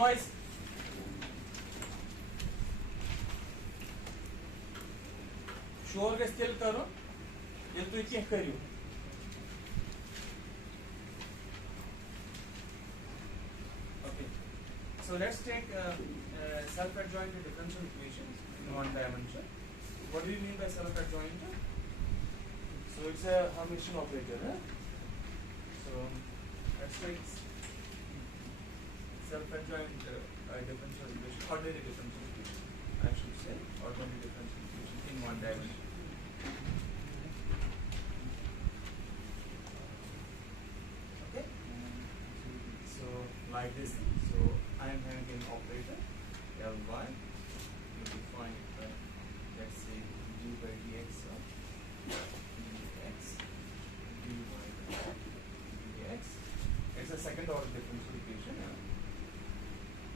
Otherwise, sure gets still karo. Yet to it karo. Okay. So let's take self-adjoint differential equations in one dimension. What do you mean by self-adjoint? So it's a Hermitian operator. So let's take self-adjoint differential equation, ordinary differential equation. I should say ordinary differential equation in one dimension. Okay. So like this. So I am having an operator Ly. You define it by, let's say, d by dx of dx, dy by dx. It's a second order differential equation.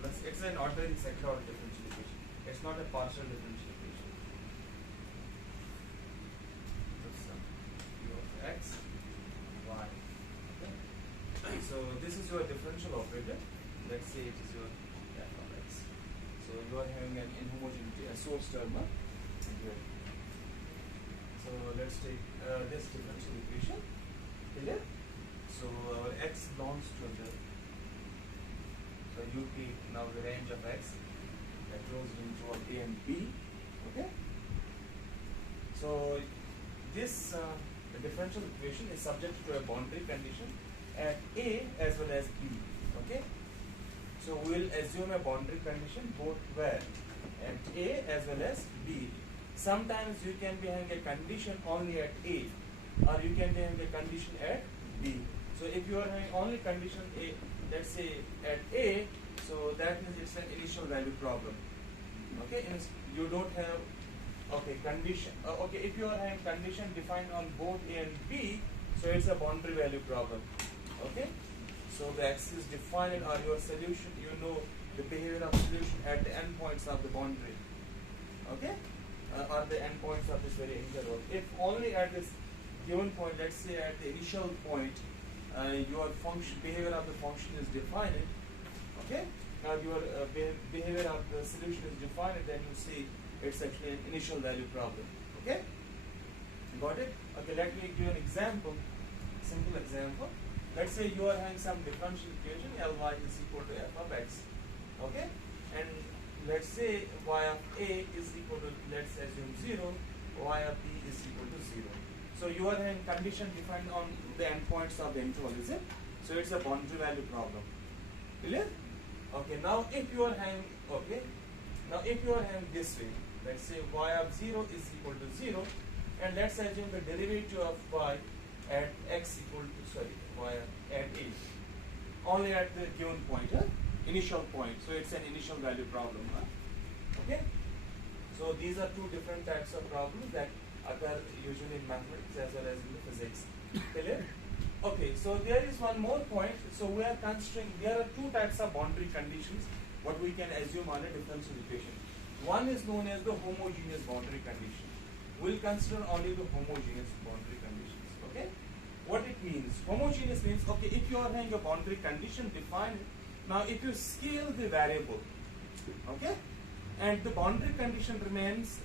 Plus, it's an ordinary second order differential equation. It's not a partial differential equation. So, u of x, y. Okay. So this is your differential operator. Let's say it is your f of x. So you are having an inhomogeneity, a source term here. So let's take this differential equation. Clear? So our x belongs to the, so you take now the range of x that goes into a and b. Okay. So this the differential equation is subject to a boundary condition at a as well as b. Okay. So we will assume a boundary condition both where at a as well as b. Sometimes you can be having a condition only at a, or you can be having a condition at b. So if you are having only condition a, let's say at a, so that means it's an initial value problem. Okay, you don't have condition. Okay, if you are having condition defined on both a and b, so it's a boundary value problem. Okay. So the x is defined or your solution, you know the behavior of solution at the endpoints of the boundary. Okay? Or the endpoints of this very interval. If only at this given point, let's say at the initial point, your function, behavior of the function is defined, okay? Now your behavior of the solution is defined, then you see it's actually an initial value problem. Okay? Got it? Okay, let me give you an example, simple example. Let's say you are having some differential equation, Ly is equal to f of x, okay? And let's say y of a is equal to, let's assume 0, y of b is equal to 0. So you are having condition defined on the endpoints of the interval, is it? So it's a boundary value problem. Clear? Okay, now if you are having, this way, let's say y of 0 is equal to 0, and let's assume the derivative of y at x equal to, y at a, only at the given point, initial point. So it's an initial value problem. Okay. So these are two different types of problems that occur usually in mathematics as well as in the physics. Clear? Okay. So there is one more point. So we are considering there are two types of boundary conditions what we can assume on a differential equation. One is known as the homogeneous boundary condition. We'll consider only the homogeneous boundary conditions. Okay. What it means? Homogeneous means, okay, if you are having a boundary condition defined, now if you scale the variable, okay, and the boundary condition remains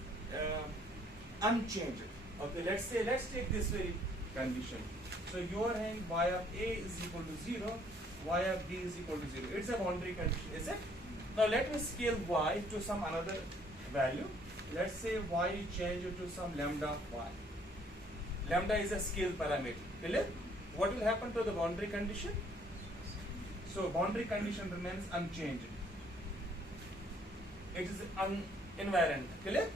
unchanged. Okay, let's take this very condition. So you are having y of a is equal to 0, y of b is equal to 0. It's a boundary condition, is it? Now let me scale y to some another value. Let's say y change to some lambda of y. Lambda is a scale parameter. Clear? What will happen to the boundary condition? So boundary condition remains unchanged. It is invariant. Clear?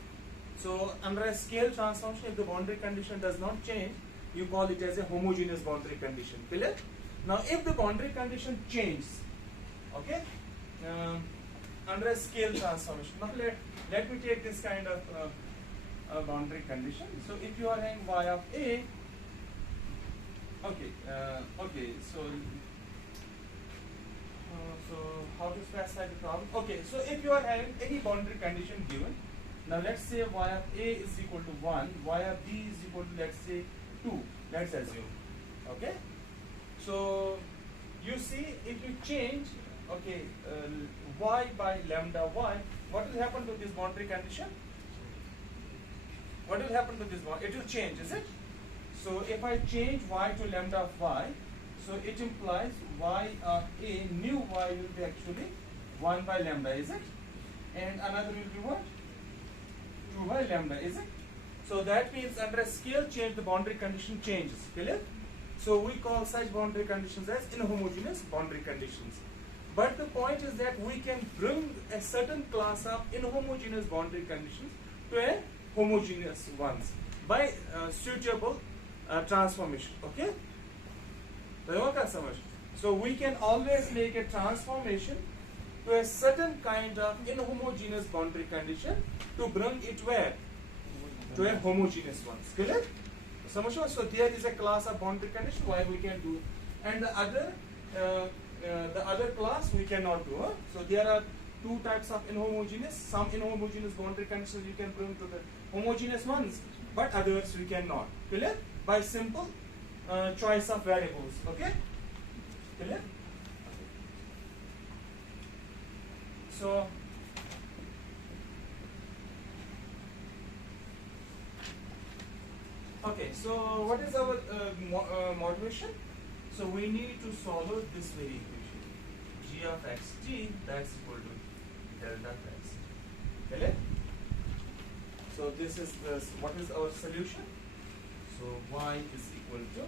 So under a scale transformation, if the boundary condition does not change, you call it as a homogeneous boundary condition. Clear? Now if the boundary condition changes, okay, under a scale transformation. Now let me take this kind of boundary condition. So if you are having y of a, so how to specify the problem? Okay, so if you are having any boundary condition given, now let's say y of a is equal to 1, y of b is equal to, let's say, 2, let's assume. Okay, so you see if you change, okay, y by lambda y, what will happen to this boundary condition? What will happen to this one? It will change, is it? So if I change y to lambda of y, so it implies y of a, new y will be actually 1 by lambda, is it? And another will be what? 2 by lambda, is it? So that means under a scale change, the boundary condition changes. Clear? So we call such boundary conditions as inhomogeneous boundary conditions. But the point is that we can bring a certain class of inhomogeneous boundary conditions to a homogeneous ones by suitable transformation. Okay? So we can always make a transformation to a certain kind of inhomogeneous boundary condition to bring it where? To a homogeneous one. Clear? So there is a class of boundary condition why we can do, and the other class we cannot do. So there are two types of inhomogeneous. Some inhomogeneous boundary conditions you can bring to the homogeneous ones, but others we cannot. Clear? By simple choice of variables. Okay? Clear? So okay, so what is our motivation? So we need to solve this very equation, g of xt, that's equal to delta of x. Clear? So this is the, what is our solution? So y is equal to,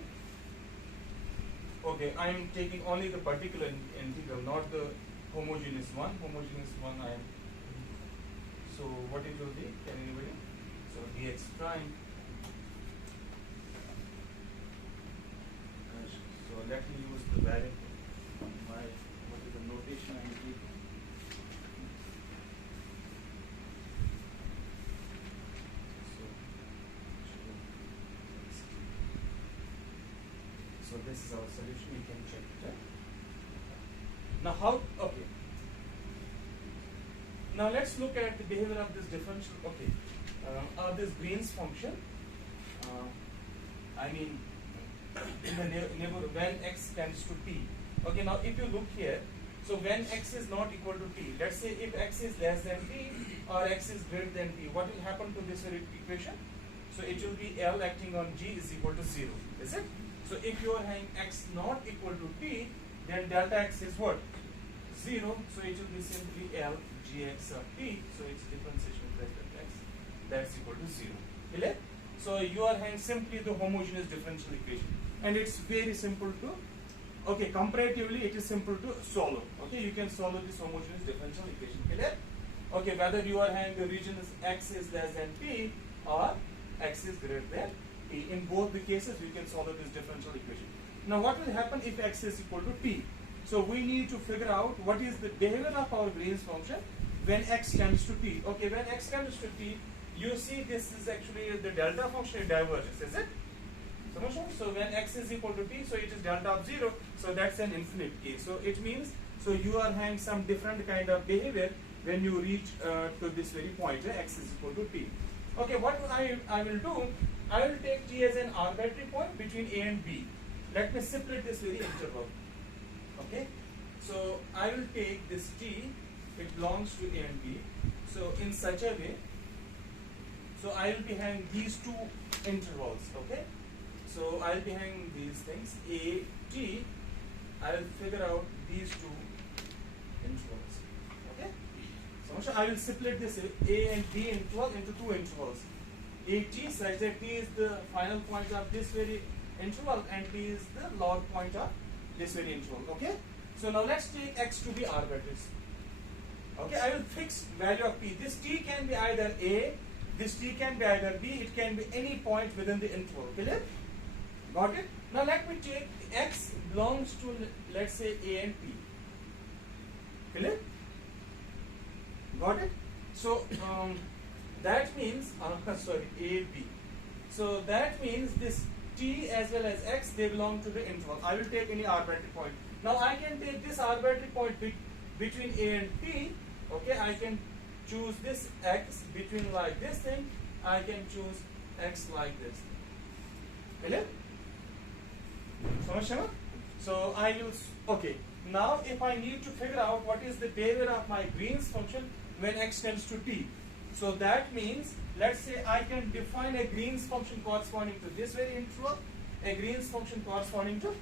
okay, I am taking only the particular integral, not the homogeneous one. Homogeneous one I am, so what it will be, can anybody? So dx prime. So let me use the variable. What is the notation I am taking? So this is our solution. You can check it. Right? Now how? Okay. Now let's look at the behavior of this differential. Okay, of this Green's function. I mean, in the neighborhood when x tends to t. Okay, now if you look here, so when x is not equal to t, let's say if x is less than t or x is greater than t, what will happen to this equation? So it will be L acting on g is equal to 0, is it? So if you are having x not equal to t, then delta x is what? 0, so it will be simply L gx of t, so its differentiation with respect to x, that's equal to 0. Clear? So you are having simply the homogeneous differential equation, and it's very simple to, okay, comparatively it is simple to solve. Okay, you can solve this homogeneous differential equation. Clear? Okay, whether you are having the region is x is less than t or x is greater than t, in both the cases we can solve this differential equation. Now what will happen if x is equal to t? So we need to figure out what is the behavior of our Green's function when x tends to t. Okay, when x tends to t, you see this is actually the delta function diverges, is it? So when x is equal to t, so it is delta of 0, so that's an infinite case. So it means, so you are having some different kind of behavior when you reach to this very point, x is equal to t. Okay, what I will do, I will take t as an arbitrary point between a and b. Let me separate this very interval. Okay, so I will take this t, it belongs to a and b. So in such a way, so I will be having these two intervals. Okay, so I will be having these things a, t. I will figure out these two intervals. Okay, so I will split this a and b interval into two intervals. A t such that t is the final point of this very interval and t is the log point of this very interval. Okay, so now let's take x to be arbitrary. Okay, I will fix value of t. This t can be either a, this t can be either b, it can be any point within the interval. Clear? Got it? Now let me take x belongs to, let's say, a and p. Clear? Got it? So that means, sorry, a, b. So that means this t as well as x, they belong to the interval. I will take any arbitrary point. Now I can take this arbitrary point between a and p. Okay, I can choose this x between like this thing. I can choose x like this. Clear? So I will, okay, now if I need to figure out what is the behavior of my Green's function when x tends to t, so that means, let's say I can define a Green's function corresponding to this very interval, a Green's function corresponding to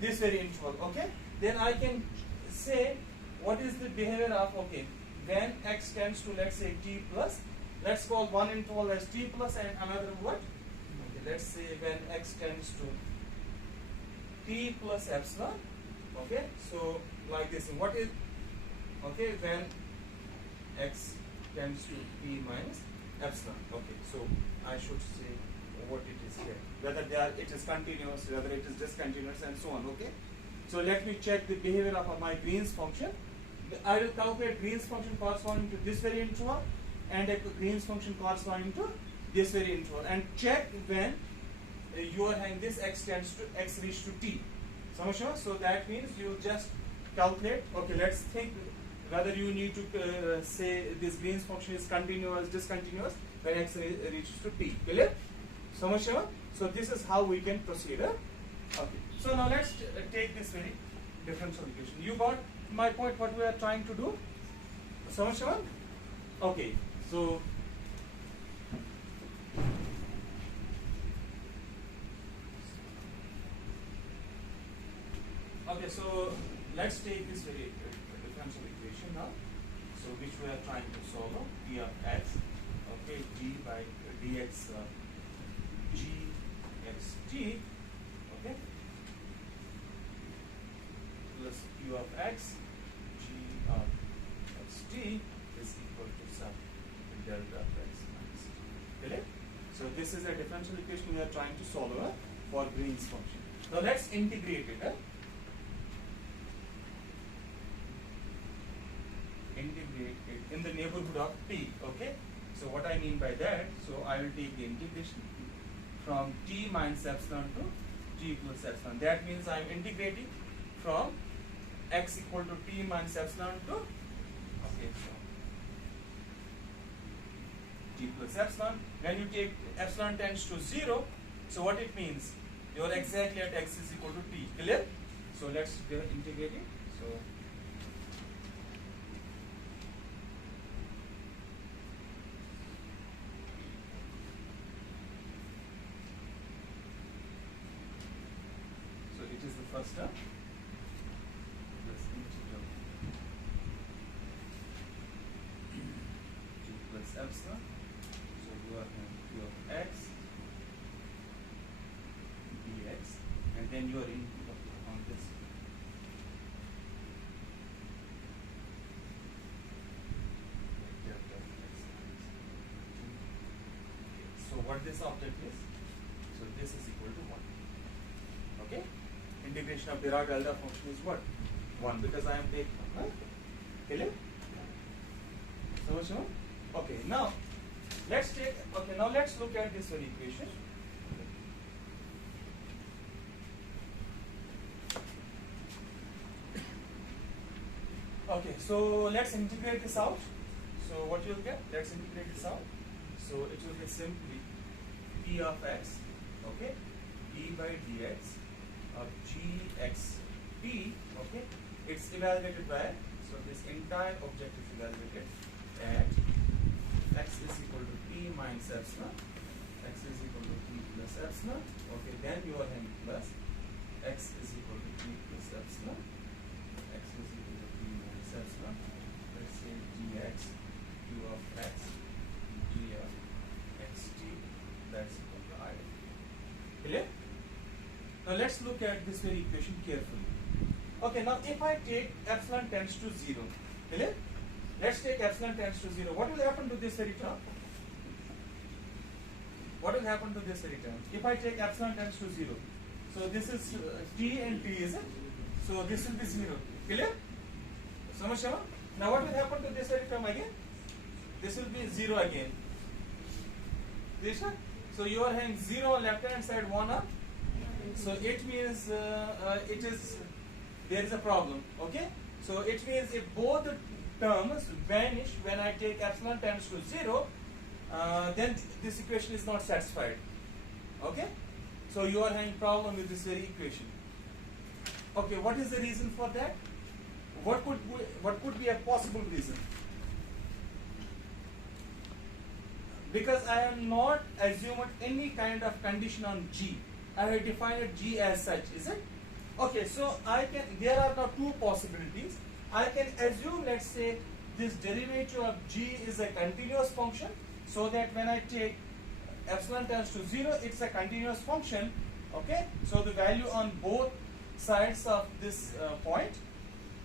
this very interval, okay? Then I can say what is the behavior of, okay, when x tends to, let's say, t plus, let's call one interval as t plus and another what? Okay, let's say when x tends to t plus epsilon, okay? So like this, what is, okay, when x tends to t minus epsilon, okay? So I should say what it is here, whether it is continuous, whether it is discontinuous, and so on, okay? So let me check the behavior of my Green's function. I will calculate Green's function corresponding to this very interval and a Green's function corresponding to this very interval, and check when you are having this x tends to x reach to t. So that means you just calculate, okay, let's think whether you need to say this Green's function is continuous, discontinuous when x reaches to t. Clear? So this is how we can proceed. Okay. So now let's take this very differential equation. You got my point, what we are trying to do? Okay. So so let's take this very differential equation now. So which we are trying to solve, p of x, okay, g by dx gxt, okay, plus q of x g of xt is equal to some delta of x minus t. Correct? So this is a differential equation we are trying to solve for Green's function. Now let's integrate it. Integrate it in the neighborhood of t, okay? So what I mean by that, so I will take the integration from t minus epsilon to t plus epsilon. That means I am integrating from x equal to t minus epsilon to, okay, so t plus epsilon. When you take epsilon tends to 0, so what it means? You are exactly at x is equal to t. Clear? So let's integrate it. So it is the first term. Plus integral t plus epsilon. So you are having q of x dx, and then you are in on this. Delta x minus t. Okay. So what this object is? So this is equal to 1. Okay. Integration of Dirac delta function is what? 1, because I am taking clear? So okay, now let's take, okay, now let's look at this one equation. Okay, so let's integrate this out. So what you'll get, let's integrate this out. So it will be simply p of x, okay, d by dx of gxt, okay, it's evaluated by, so this entire object is evaluated at x is equal to t minus epsilon, x is equal to t plus epsilon, okay, then you are having plus x is equal to t plus epsilon, x is equal to t minus epsilon, let's say dx q of x g of xt, that's equal to I. Clear? Now let's look at this very equation carefully. Okay, now if I take epsilon tends to 0, clear? Let's take epsilon tends to 0. What will happen to this very term? What will happen to this very term? If I take epsilon tends to 0, so this is t and t, is it? So this will be 0. Clear? So much. Now what will happen to this very term again? This will be 0 again. So you are having 0 on left hand side, 1 on. So it means there is a problem, okay? So it means if both the terms vanish when I take epsilon tends to 0, then this equation is not satisfied, okay? So you are having problem with this very equation. Okay, what is the reason for that? what could be a possible reason? Because I have not assumed any kind of condition on G. I have defined G as such, is it? Okay, so there are now two possibilities. I can assume, let's say, this derivative of G is a continuous function, so that when I take epsilon tends to 0, it's a continuous function, okay? So the value on both sides of this point,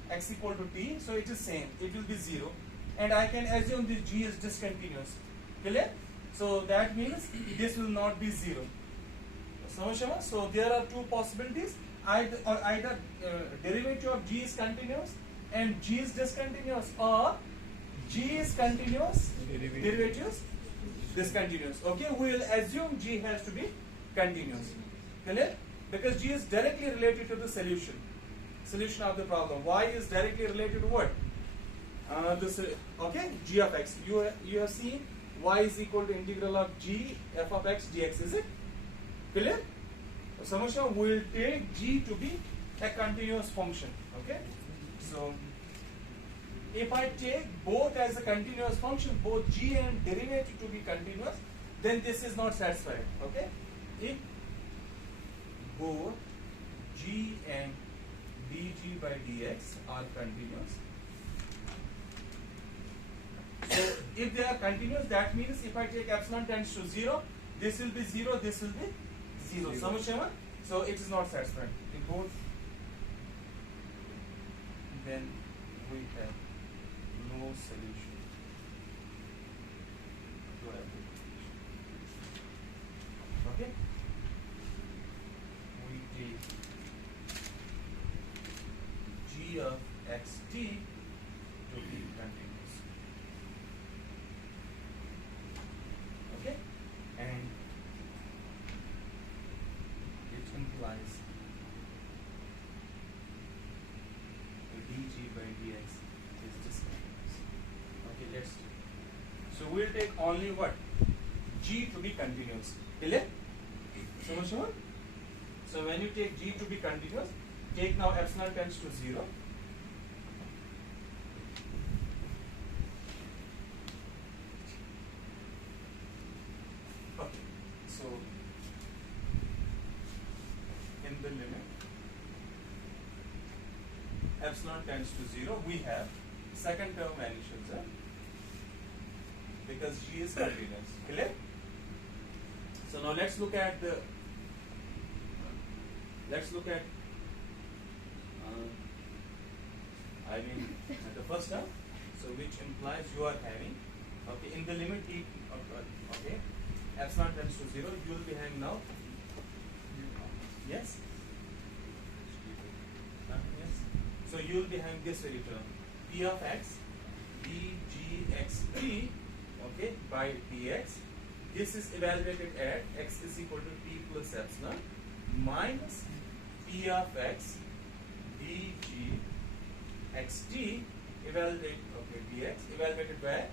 x equal to t, so it is same, it will be 0. And I can assume this G is discontinuous, clear? So that means this will not be 0. So there are two possibilities, either derivative of G is continuous and G is discontinuous, or G is continuous, derivative is discontinuous. Okay, we will assume G has to be continuous, clear? Because G is directly related to the solution of the problem. Y is directly related to what? Okay, G of x. You have seen y is equal to integral of G f of x dx, is it? Clear? So we will take G to be a continuous function. Okay, so if I take both as a continuous function, both G and derivative to be continuous, then this is not satisfied. Okay, if both G and dg by dx are continuous, so if they are continuous, that means if I take epsilon tends to 0, this will be 0, this will be 0. So it is not satisfied. If both, then we have no solution to every equation. Okay? We take G of xt to be continuous. Okay? And it implies dg by dx is discontinuous. Okay, let's do it. So we'll take only what? G to be continuous. Clear? So when you take G to be continuous, take now epsilon tends to 0. Okay, so in the limit epsilon tends to 0, we have second term vanishes, because G is continuous. Clear? So now let's look at the first term, so which implies you are having, okay, in the limit t, okay, epsilon tends to 0, you will be having now, yes, yes, so you will be having this very term, p of x dgxt, okay, by dx. This is evaluated at x is equal to t plus epsilon minus p of x dg xt evaluate, okay, dx evaluated by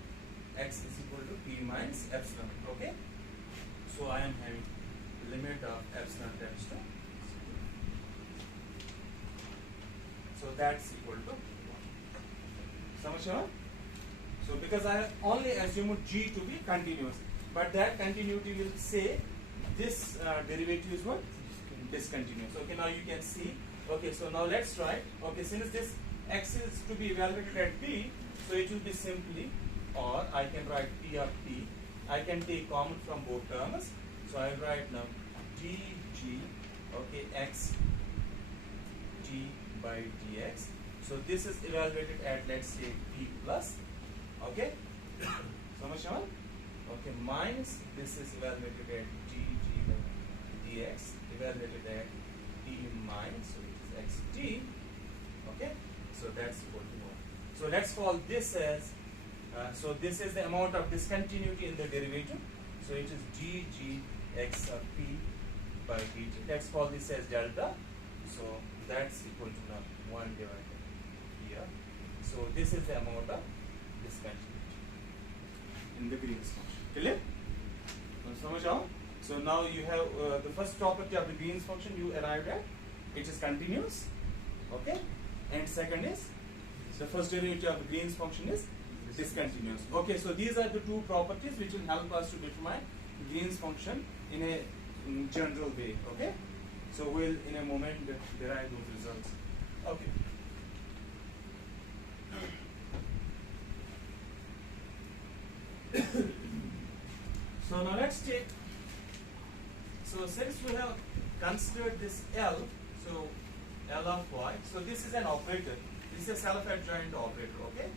x is equal to p minus epsilon. Okay, so I am having limit of epsilon tends to 0. So that's equal to 1. So because I have only assumed G to be continuous, but that continuity will say this derivative is what? Discontinuous. Okay, now you can see. Okay, so now let's try. Okay, since this x is to be evaluated at p, so it will be simply, or I can write p of t. I can take common from both terms. So I write now dg, okay, x t by dx. So this is evaluated at, let's say, p plus, okay, so much on, okay, minus this is evaluated at dg by dx, evaluated at t minus, so it is xt, okay, so that's equal to 1. So let's call this as, so this is the amount of discontinuity in the derivative, so it is dg x of p by dt. Let's call this as delta, so that's equal to now 1 divided here. So this is the amount of discontinuity in the Green's function. Clear? So now you have the first property of the Green's function you arrived at, it is continuous, okay, and second is The first derivative of the Green's function is discontinuous. Okay, so these are the two properties which will help us to determine Green's function in a general way. Okay, so we'll in a moment derive those results. Okay. So now let's take. So since we have considered this L, so L of y, so this is an operator. This is a self-adjoint operator. Okay.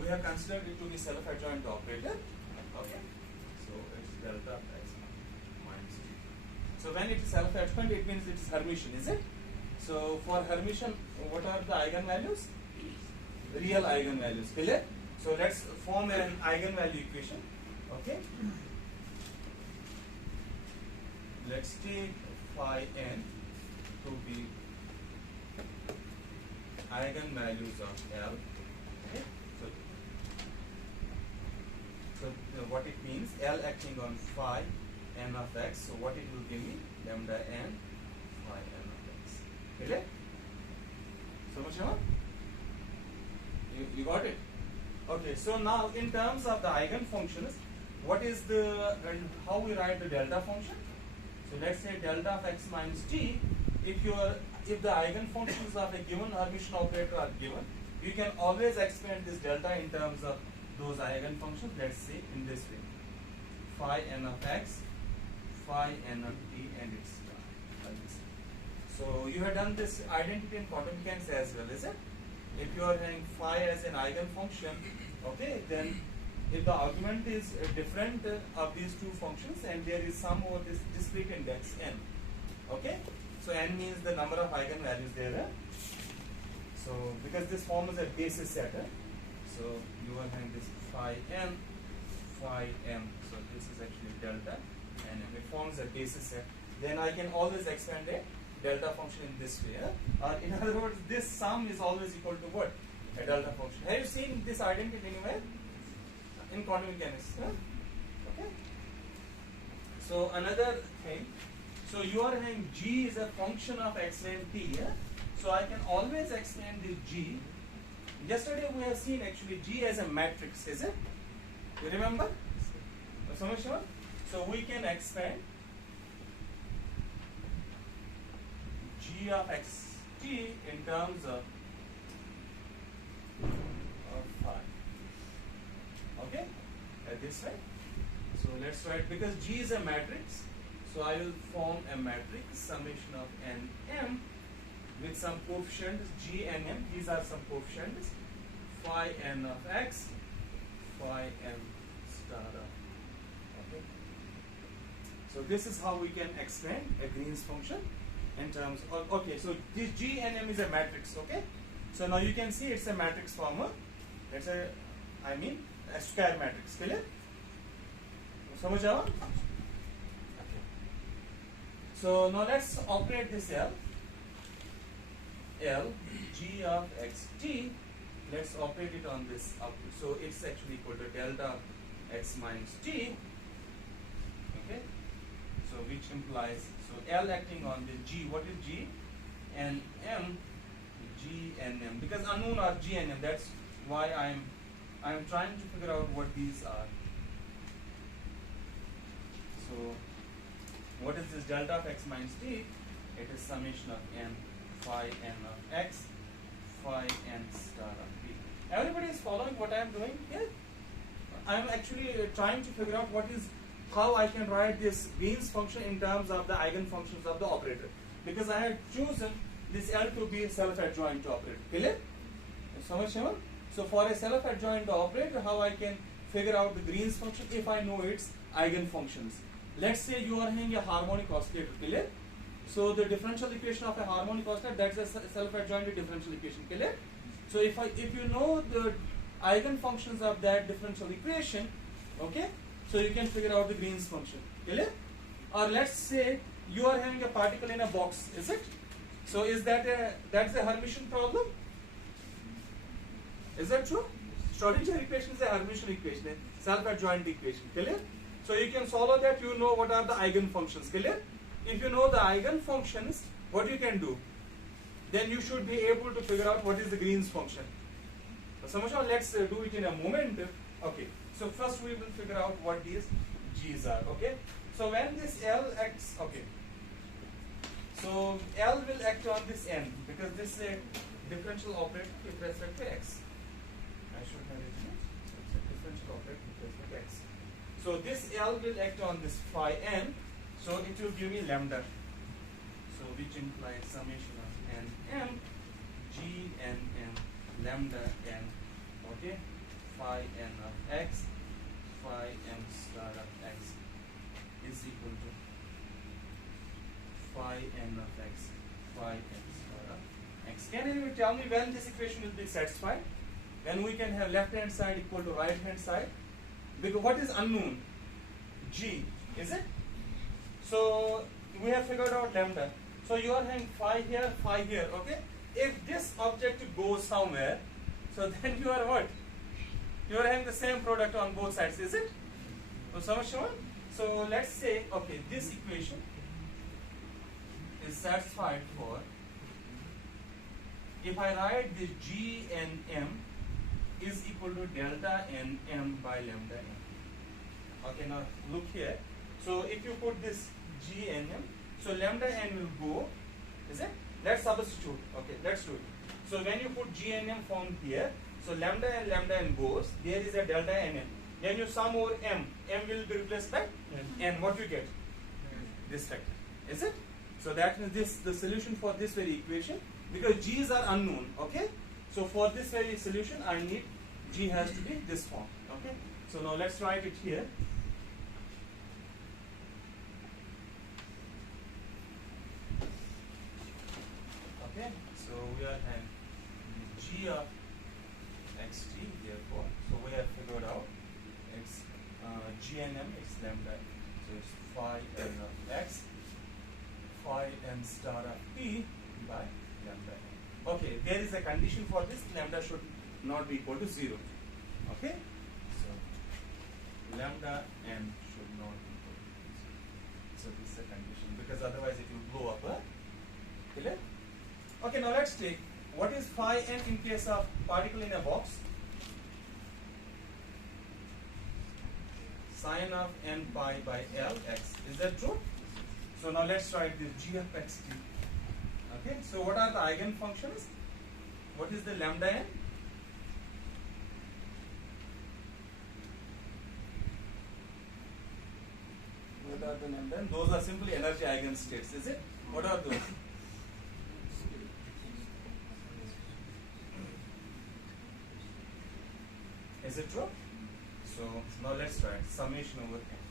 We have considered it to be self-adjoint operator. Okay. So it's delta x minus t. So when it is self-adjoint, it means it is Hermitian, is it? So for Hermitian, what are the eigenvalues? Real eigenvalues. Clear? So let's form an eigenvalue equation. Okay. Let's take phi n to be eigenvalues of L. Okay. So what it means, L acting on phi n of x. So what it will give me? Lambda n phi n of x. Clear? So much more? You got it? Okay, so now in terms of the eigenfunctions, what is the, how we write the delta function? So let's say delta of x minus t, if the eigenfunctions of a given Hermitian operator are given, you can always expand this delta in terms of those eigenfunctions, let's say in this way. Phi n of x, phi n of t, and it's like this. So you have done this identity in quantum mechanics as well, is it? If you are having phi as an eigenfunction, okay, then if the argument is different of these two functions and there is some over this discrete index n, okay, so n means the number of eigenvalues there. So because this forms a basis set, so you are having this phi n, so this is actually delta, and if it forms a basis set, then I can always expand a delta function in this way. Or in other words, this sum is always equal to what? A delta function. Have you seen this identity anywhere? In quantum mechanics. Okay. So another thing, so you are having g is a function of x and t. So I can always expand this g. Yesterday we have seen actually g as a matrix, is it? You remember? So we can expand g of x t in terms of phi. Okay, this way. So let's write, because g is a matrix, so I will form a matrix summation of n m with some coefficients g and m. These are some coefficients. Phi n of x, phi n star of. Okay. So this is how we can expand a Green's function in terms of, okay, so this G and M is a matrix, okay? So now you can see it's a matrix form. It's a, I mean, a square matrix, clear? समझ आओ? Okay. So now let's operate this L. L, G of x t, let's operate it on this output. So it's actually equal to delta x minus t, okay? So which implies, so L acting on the G, what is G? And M, G and M, because unknown are G and M, that's why I'm trying to figure out what these are. So what is this delta of x minus t? It is summation of n phi n of x, phi n star of t. Everybody is following what I am doing here? I am actually trying to figure out how I can write this Green's function in terms of the eigenfunctions of the operator, because I have chosen this L to be a self-adjoint operator. Clear? So for a self-adjoint operator, how I can figure out the Green's function if I know its eigenfunctions. Let's say you are having a harmonic oscillator. Clear? So the differential equation of a harmonic oscillator, that's a self-adjoint differential equation. Clear? So if you know the eigenfunctions of that differential equation, okay, so you can figure out the Green's function. Clear? Or let's say you are having a particle in a box, is it? So is that's a Hermitian problem? Is that true? Schrodinger equation is a Hermitian equation, a self-adjoint equation. Clear? So you can solve that, you know what are the eigenfunctions. Clear? if you know the eigenfunctions, what you can do? Then you should be able to figure out what is the Green's function. So let's do it in a moment. Okay. So first we will figure out what these G's are. Okay. So when this L acts, okay. So L will act on this N because this is a differential operator with respect to X. I should have it here. So it's a differential operator with respect to X. So this L will act on this phi N. So it will give me lambda. So which implies summation of N M G N M lambda N. Okay. Phi N of X, phi M star of X is equal to phi N of X, phi M star of X. Can you tell me when this equation will be satisfied? When we can have left hand side equal to right hand side? Because what is unknown? G, is it? So we have figured out lambda. So you are having phi here, okay? If this object goes somewhere, so then you are what? You are having the same product on both sides, is it? So let's say, okay, this equation is satisfied for, if I write this G and M is equal to delta N M by lambda M. Okay, now look here. So if you put this G and M, so lambda N will go, is it? Let's substitute. Okay, let's do it. So when you put G and M form here, so lambda N goes, there is a delta N M. Then you sum over M. M will be replaced by N. What you get? This factor. Is it? So that means this the solution for this very equation, because G's are unknown. Okay? So for this very solution I need G has to be this form. Okay? So now let's write it here. Okay? So we are having G of xt, therefore, so we have figured out x G and M is lambda, so it's phi N of X, phi N star of P by lambda N. Okay, there is a condition for this, lambda should not be equal to 0. Okay, so lambda N should not be equal to 0. So this is a condition, because otherwise it will blow up. Clear? Okay, now let's take what is phi N in case of particle in a box? Sine of N pi by L x. Is that true? So now let's write this G of xt. Okay, so what are the eigenfunctions? What is the lambda N? What are the lambda N? Those are simply energy eigenstates, is it? What are those? Is it true? So now let's try it. Summation over n.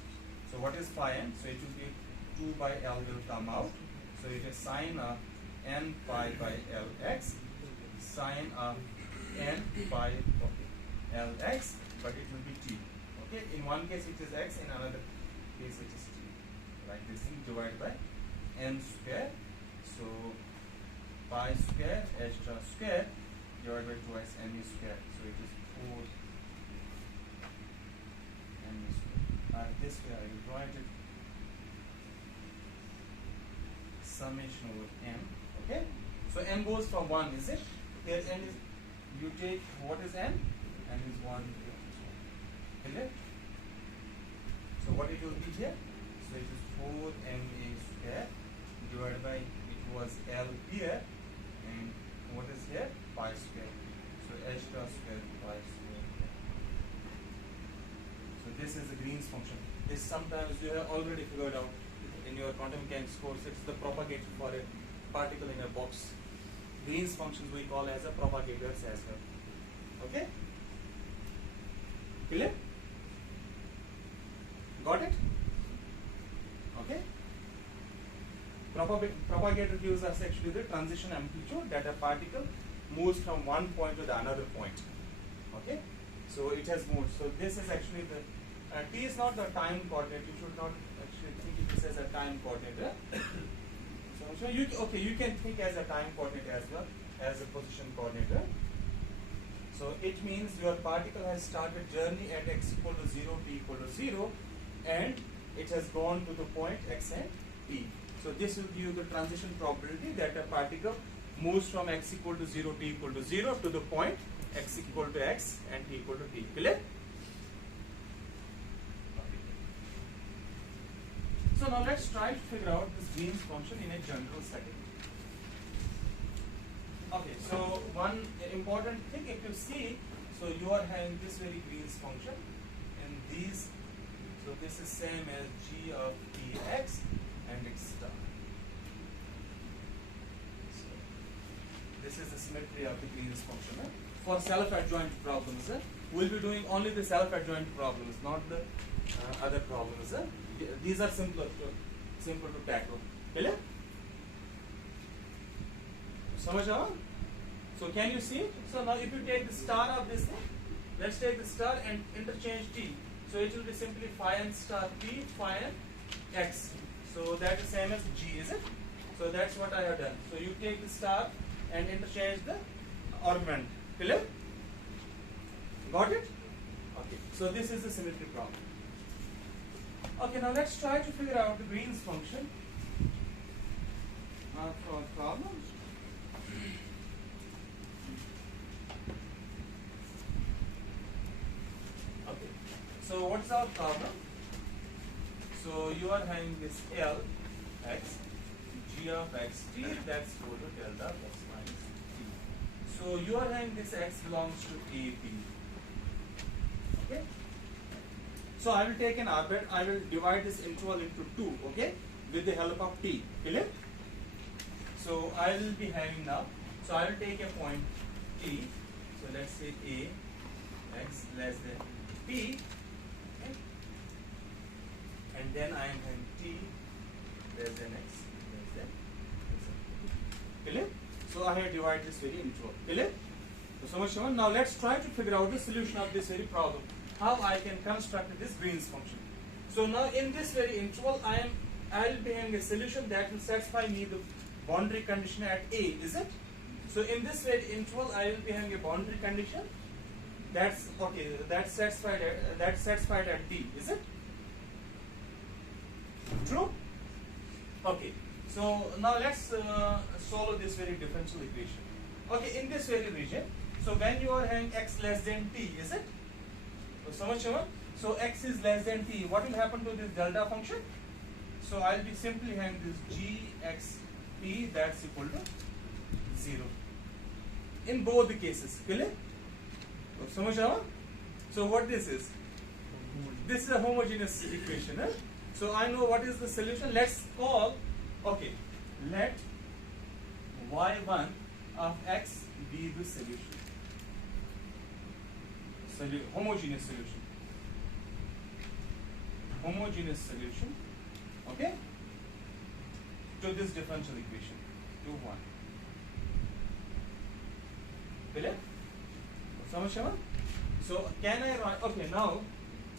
So what is phi n? So it will be 2 by L will come out. So it is sine of n pi by L x, sine of n pi L x, but it will be t. Okay, in one case it is x, in another case it is t. Like this thing divided by n square. So pi square extra square divided by twice n square. So it is 4 n square. This way I will write it. Summation over n. Okay. So n goes from 1, is it? Here n is, you take what is n? N is 1. Clear? So what it will be here? So it is 4ma square divided by, it was L here, and what is here? Pi square. So extra square pi square. So this is the Green's function. This sometimes you have already figured out in your quantum mechanics course. It's the propagator for a particle in a box. Green's functions we call as a propagators as well. Okay? Clear? Got it? Okay? Propagator gives us actually the transition amplitude that a particle moves from one point to the another point. Okay? So it has moved. So this is actually the t is not the time coordinate. You should not actually think of this as a time coordinate. So you can think as a time coordinate as well as a position coordinate. So it means your particle has started journey at x equal to 0, t equal to 0, and it has gone to the point x and t. So this will give you the transition probability that a particle moves from x equal to 0, t equal to 0 to the point x equal to x and t equal to t. Clear? So now let's try to figure out this Green's function in a general setting. Okay, so one important thing, if you see, so you are having this very Green's function and these, so this is same as g of tx and x star. So this is the symmetry of the Green's function. For self-adjoint problems, we'll be doing only the self-adjoint problems, not the other problems. These are simple to tackle. Clear? Samajh aa? So can you see it? So now if you take the star of this thing, let's take the star and interchange t. So it will be simply phi n star p, phi n x. So that is same as g, is it? So that's what I have done. So you take the star and interchange the argument. Clear? Got it? Okay. So this is the symmetry problem. Okay, now let's try to figure out the Green's function for problem. Okay, so what's our problem? So you are having this L x g of x t, that's equal to delta of x minus t. So you are having this x belongs to a b. Okay. So I will take an arbiter, I will divide this interval into 2, okay, with the help of t, clear? So I will be having now, so I will take a point t, so let's say a, x less than p, okay? And then I am having t less than x less than x, clear? So I have divided this very interval, clear? So much on. Now let's try to figure out the solution of this very problem. How I can construct this Green's function. So now in this very interval, I will be having a solution that will satisfy me the boundary condition at A, is it? So in this very interval, I will be having a boundary condition that's okay. That's satisfied at D, is it? True. Okay. So now let's solve this very differential equation. Okay, in this very region. So when you are having x less than t, is it? So x is less than t. What will happen to this delta function? So I'll be simply having this gxt that's equal to 0 in both the cases. Clear? So what this is? This is a homogeneous equation. So I know what is the solution. Let's call, okay, let y1 of x be the solution. Homogeneous solution. Homogeneous solution, okay, to this differential equation, to 1. Clear? So can I write, okay, now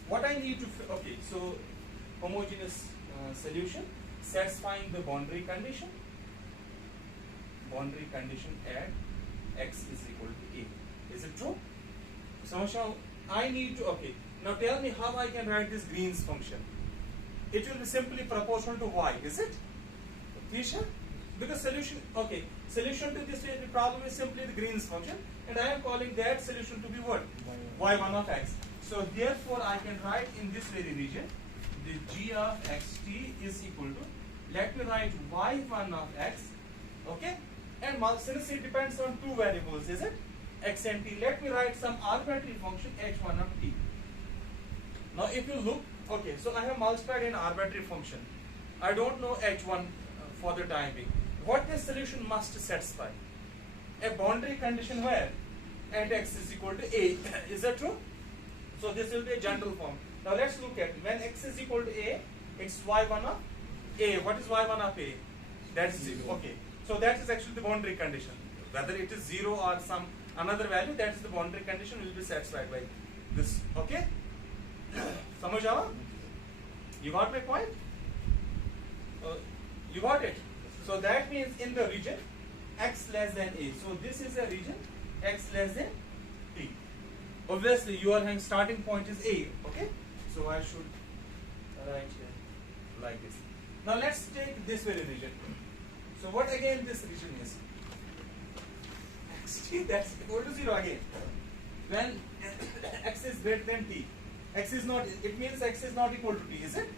what I need to, okay, so homogeneous solution satisfying the boundary condition at x is equal to a. Is it true? So I need to, okay, now tell me how I can write this Green's function. It will be simply proportional to y, is it? Clear? Because solution, okay, solution to this problem is simply the Green's function, and I am calling that solution to be what? y1 of x. So therefore I can write in this very region, the g of xt is equal to, let me write y1 of x, okay, and since it depends on two variables, is it? X and t. Let me write some arbitrary function h1 of t. Now if you look, okay, so I have multiplied an arbitrary function. I don't know h1 for the time being. What this solution must satisfy? A boundary condition where at x is equal to a. Is that true? So this will be a general form. Now let's look at when x is equal to a, it's y1 of a. What is y1 of a? That's 0. Okay. So that is actually the boundary condition. Whether it is 0 or some another value, that is the boundary condition will be satisfied by this. Okay? Samajh aa? You got my point? You got it? So that means in the region x less than a. So this is a region x less than t. Obviously you are having starting point is a. Okay? So I should write here like this. Now let's take this very region. So what again this region is? Xt, that's equal to 0 again. When x is greater than t, x is not, it means x is not equal to t, is it?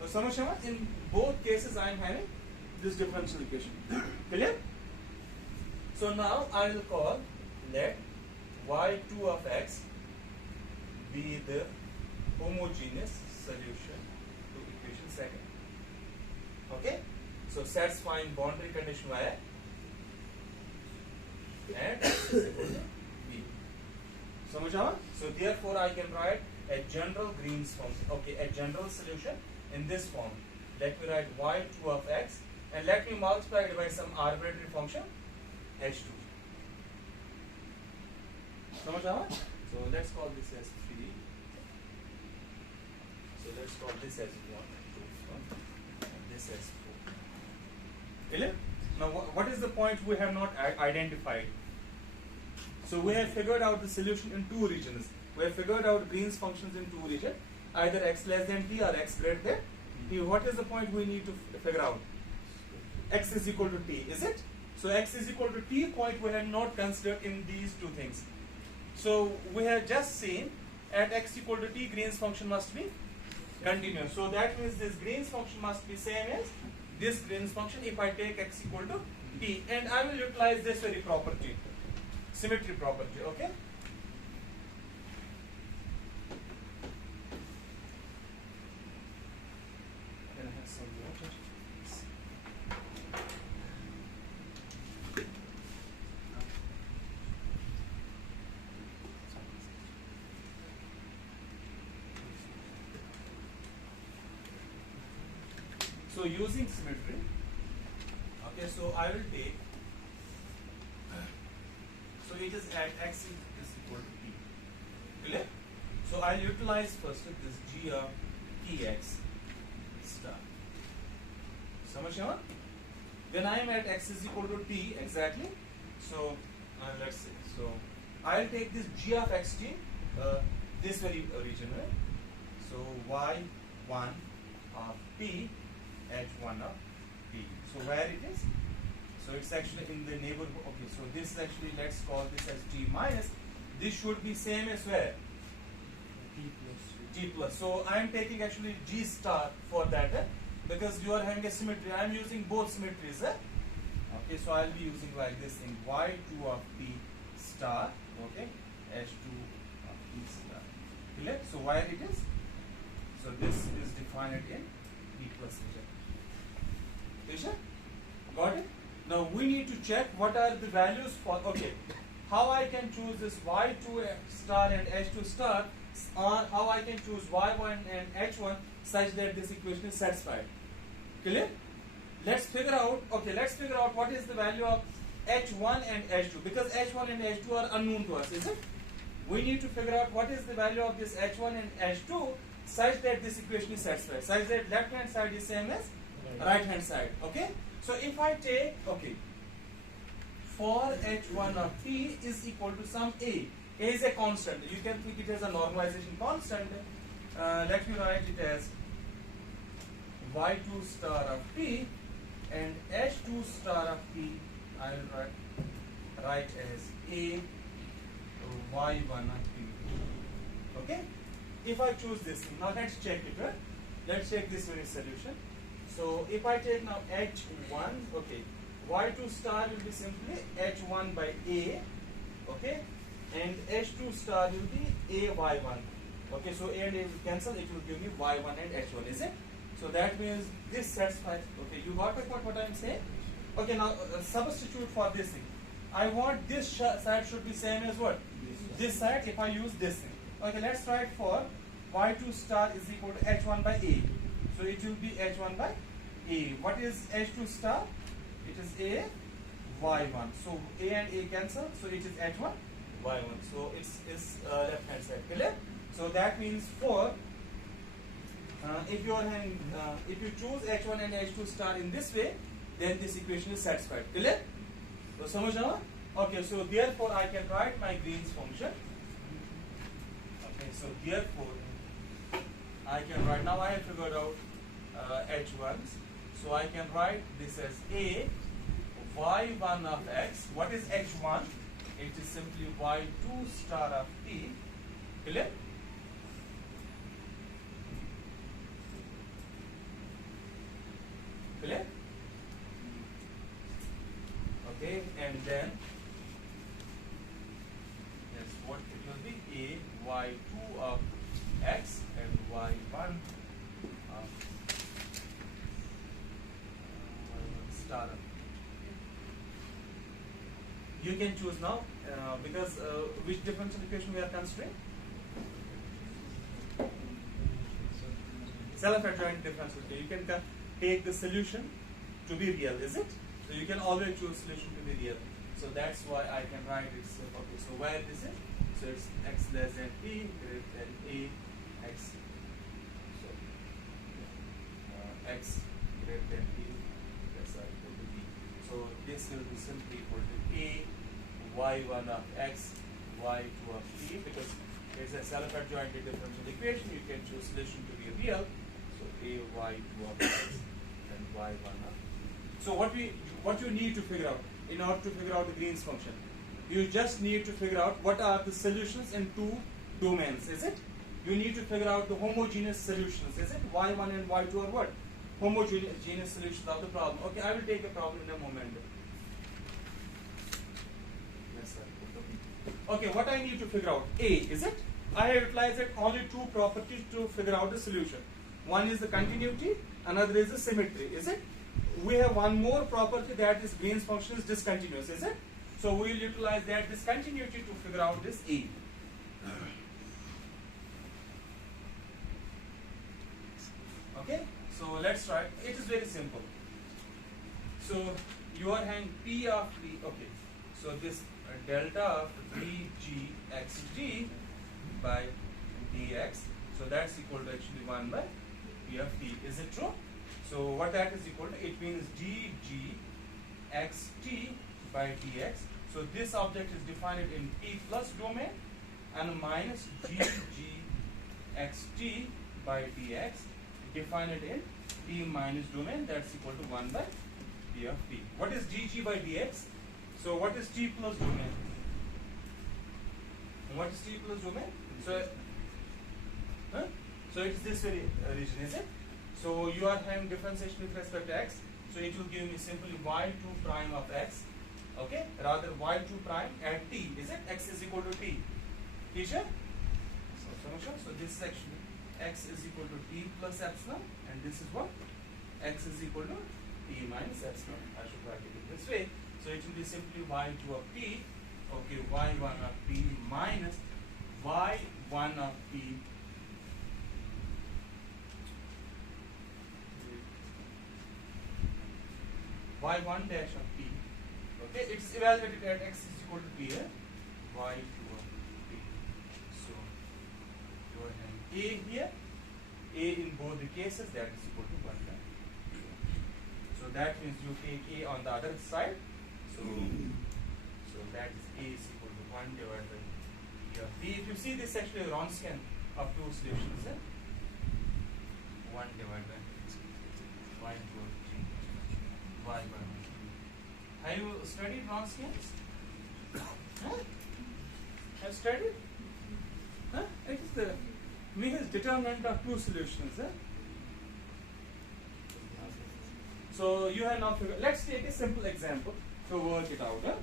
So Samashama, in both cases I am having this differential equation. Clear? So now I will call let y2 of x be the homogeneous solution to equation second. Okay? So satisfying boundary condition y and x is equal to b. So therefore I can write a general Green's function. Okay, a general solution in this form. Let me write y2 of x and let me multiply it by some arbitrary function h2. So let's call this as 3. So let's call this as 1, 2, and this as 4. Clear? Now what is the point we have not identified? So we have figured out the solution in two regions. We have figured out Green's functions in two regions, either x less than t or x greater than t. What is the point we need to figure out? X is equal to t, is it? So x is equal to t point we have not considered in these two things. So we have just seen at x equal to t, Green's function must be continuous. So that means this Green's function must be same as this Green's function if I take x equal to t, and I will utilize this very property, symmetry property. Okay. Then I have some water. So using symmetry, okay, so I will take, so it is at x is equal to t, clear? So I'll utilize first this g of tx star. Samajh? When I am at x is equal to t exactly, so let's say, so I'll take this g of xt, this very region, right? So y1 of t h1 of t. So where it is? So it's actually in the neighborhood. Okay, so this actually, let's call this as t minus. This should be same as where? T plus. So I am taking actually g star for that, because you are having a symmetry. I am using both symmetries. Okay, so I'll be using like this thing, y2 of t star, okay, h2 of t star. Clear? So where it is? So this is defined in t plus region. Got it? Now we need to check what are the values for, okay, how I can choose this y2 star and h2 star, or how I can choose y1 and h1 such that this equation is satisfied. Clear? Let's figure out, okay, let's figure out what is the value of h1 and h2, because h1 and h2 are unknown to us, is it? We need to figure out what is the value of this h1 and h2 such that this equation is satisfied, such that left hand side is same as right hand side. Okay, so if I take, okay, for h1 of t is equal to some a is a constant. You can think it as a normalization constant. Let me write it as y2 star of t and h2 star of t I will write as a y1 of t. Okay, if I choose this, now let's check it. Right? Let's check this very solution. So if I take now h1, okay, y2 star will be simply h1 by a, okay, and h2 star will be a y1. Okay, so a and a will cancel, it will give me y1 and h1, is it? So that means this satisfies. Okay, you got what I'm saying? Okay, now substitute for this thing. I want this side should be same as what? This side if I use this thing. Okay, let's write for y2 star is equal to h1 by a. So it will be h1 by a. What is h2 star? It is a y1. So a and a cancel. So it is h1 y1. So it's left hand side. Clear? So that means for if you are having if you choose h1 and h2 star in this way, then this equation is satisfied. Clear? So samajh aa? Okay. So therefore I can write my Green's function. Okay. So therefore I can write, now I have figured out h1s So I can write this as A y1 of x. What is h1? It is simply y2 star of t. Clear? Clear? Okay, and then yes, what it will be? A y2 of x and y1 of star of t. You can choose now because which differential equation we are considering? Self-adjoint differential equation. You can take the solution to be real, is it? So you can always choose solution to be real. So that's why I can write it. Okay, so where this is? So it's x less than p greater than a x. So x greater than p that's equal to b. So this will be simply equal to a y1 of x y2 of t, because it's a self-adjoint differential equation. You can choose solution to be real. So a y2 of x and y1 of t. So what you need to figure out in order to figure out the Green's function, you just need to figure out what are the solutions in two domains, is it? You need to figure out the homogeneous solutions, is it? y1 and y2 are what? Homogeneous solutions of the problem. Okay, I will take a problem in a moment. Yes, sir. Okay, what I need to figure out? A, is it? I have utilized only two properties to figure out the solution. One is the continuity, another is the symmetry, is it? We have one more property, that is Green's function is discontinuous, is it? So we will utilize that discontinuity to figure out this A. Okay, so let's try. It is very simple. So you are having P of T. Okay, so this delta of dgxt by dx. So that's equal to actually 1 by P of T. Is it true? So what that is equal to? It means dgxt by dx. So this object is defined in T plus domain and minus dgxt by dx defined in T minus domain. That's equal to 1 by P of T. What is dg by dx? So what is T plus domain? What is T plus domain? So it's this very region, is it? So you are having differentiation with respect to x. So it will give me simply y2 prime of x. Okay, rather y2 prime at t, is it? X is equal to t. Teacher? So this is actually x is equal to t plus epsilon, and this is what? X is equal to t minus epsilon. I should write it in this way. So it will be simply y2 of t, okay, y1 of t minus y1 of t y1 dash of t. Okay, it's evaluated at x is equal to t here, y2 of t. So you are having a here, a in both the cases, that is equal to 1 by. So that means you take a on the other side. So that is a is equal to 1 divided by p of t. If you see this actually Wronskian of two solutions, 1 divided by y2 of t, y by 1. Have you studied Wronskians? Huh? Have studied? Huh? It is the Means determinant of two solutions. So you have now figured. Let's take a simple example to work it out.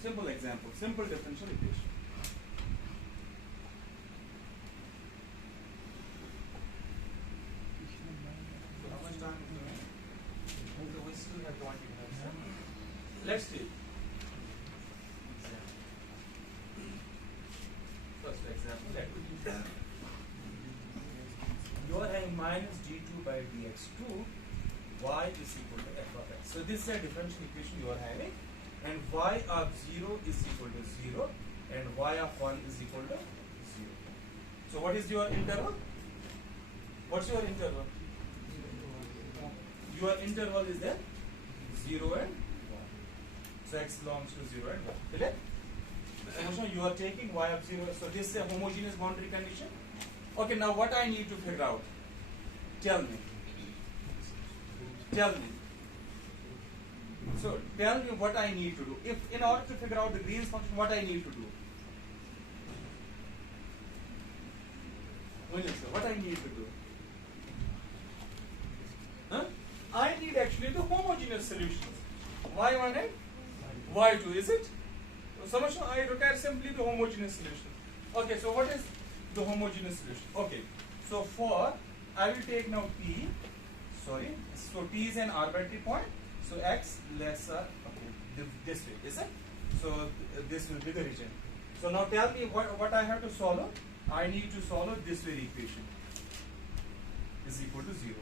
Simple example, simple differential equation. So how much time is remaining? So we still have 20 minutes. Let's take first example. You are having minus d2 by dx2, y is equal to f of x. So this is a differential equation you are having, and y of 0 is equal to 0, and y of 1 is equal to 0. So what is your interval? What's your interval? Your interval is there 0 and 1. So x belongs to 0 and 1. Clear? So you are taking y of 0. So this is a homogeneous boundary condition. Okay, now what I need to figure out? Tell me. Tell me. So tell me what I need to do. If in order to figure out the Green's function, what I need to do. William sir, what I need to do? Huh? I need actually the homogeneous solutions. Y1 and Y2, is it? So much I require simply the homogeneous solution. Okay, so what is the homogeneous solution? Okay, so for I will take now P. Sorry, so P is an arbitrary point. So X lesser, okay, this way, is it? So this will be the region. So now tell me what I have to solve. I need to solve this very equation is equal to 0.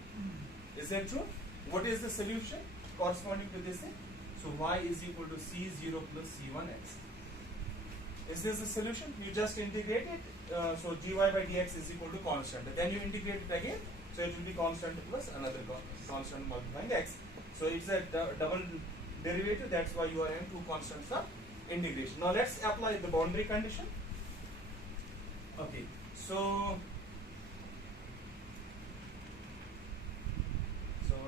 Is that true? What is the solution corresponding to this thing? So y is equal to C0 plus C1x. Is this the solution? You just integrate it. So dy by dx is equal to constant. Then you integrate it again. So it will be constant plus another constant multiplying x. So it's a double derivative. That's why you are having two constants of integration. Now let's apply the boundary condition. Okay. So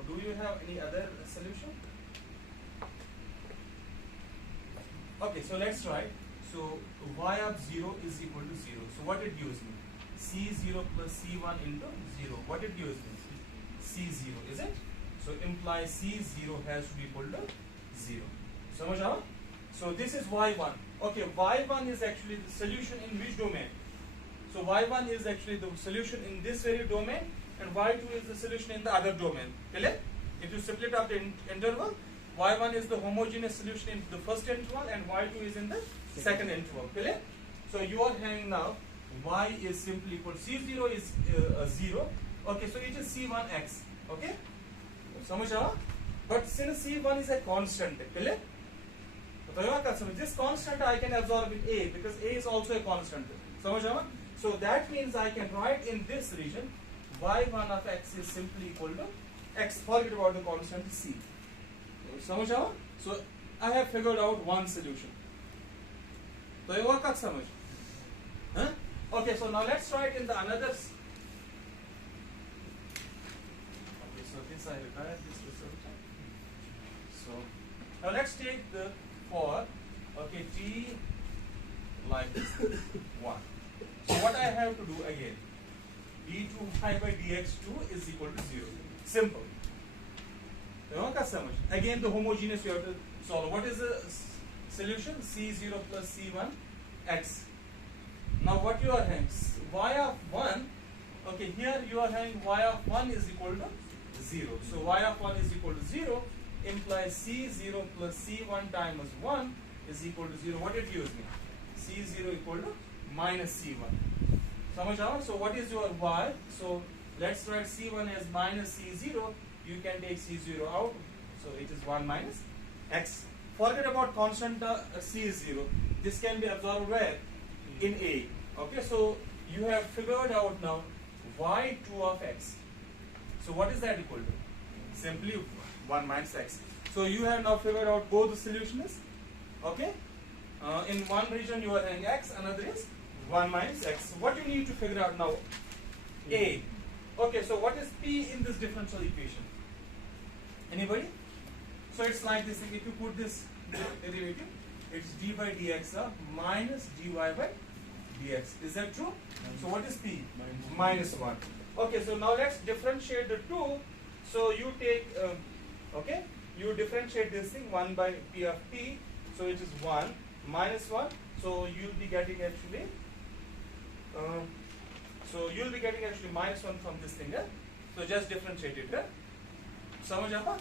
do you have any other solution? Okay. So let's try. So y of 0 is equal to 0. So what it gives me? C0 plus C1 into 0. What it gives me? C0, is it? So implies C0 has to be equal to 0. Samajh aa? So this is y1. Okay, y1 is actually the solution in which domain? So y1 is actually the solution in this very domain, and y2 is the solution in the other domain. Clear? If you split up the interval, y1 is the homogeneous solution in the first interval, and y2 is in the second interval. Clear? So you are having now y is simply equal to C0 is 0. Okay, so it is C1x. Okay? Samajh aa? But since C1 is a constant, clear? This constant I can absorb in A because A is also a constant. Samajh aa? So that means I can write in this region y1 of x is simply equal to x. Forget about the constant C. Samajh aa? So I have figured out one solution. So you work out samajh? Huh? Okay, so now let's try it in the another. Okay, so this I require this result. So now let's take the for okay t like this 1. So what I have to do again? d2y by dx2 is equal to 0. Simple. Again the homogeneous you have to solve. What is the solution? C0 plus C1 x. Now what you are having? Y of 1. Okay, here you are having y of 1 is equal to 0. So y of 1 is equal to 0 implies C0 plus C1 times 1 is equal to 0. What it gives me? C0 equal to minus C1. Samajh aa? So what is your y? So let's write C1 as minus C0. You can take C0 out. So it is 1 minus x. Forget about constant C0. This can be absorbed where? In A. Okay, so you have figured out now y2 of x. So what is that equal to? Simply 1 minus x. So you have now figured out both the solutions. Okay? In one region you are having x, another is 1 minus x. What you need to figure out now? A. Okay, so what is P in this differential equation? Anybody? So it's like this thing. If you put this derivative, it's d by dx minus dy by dx. Is that true? So what is P? Minus 1. Okay, so now let's differentiate the two. So you take, okay, you differentiate this thing 1 by P of T. So it is 1 minus 1. So you'll be getting actually, minus 1 from this thing. So just differentiate it. Samajh aa?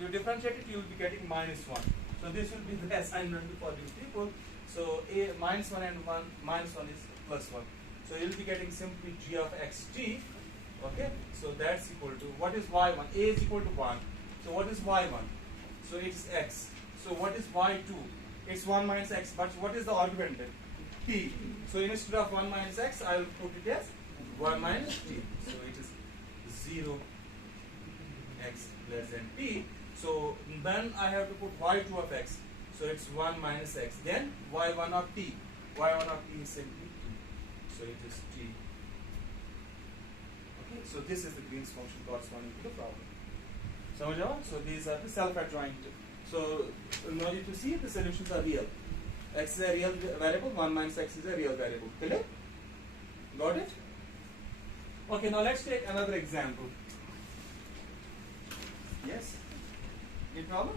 You differentiate it, you will be getting minus 1. So this will be the assignment for these people. So a minus 1 and 1 minus 1 is plus 1. So you will be getting simply g of xt. Okay. So that's equal to what is y1? A is equal to 1. So what is y1? So it's x. So what is y2? It's 1 minus x. But what is the argument then? T. So instead of 1 minus x, I will put it as 1 minus t. So it is 0 x less than t. So then I have to put y2 of x. So it's 1 minus x. Then y1 of t. y1 of t is simply t. So it is t. Okay. So this is the Green's function corresponding to the problem. समझ आओ? So these are the self-adjoint. So now if you see, the solutions are real. X is a real variable, 1 minus x is a real variable. Clear? Got it? Okay, now let's take another example. Yes? Any problem?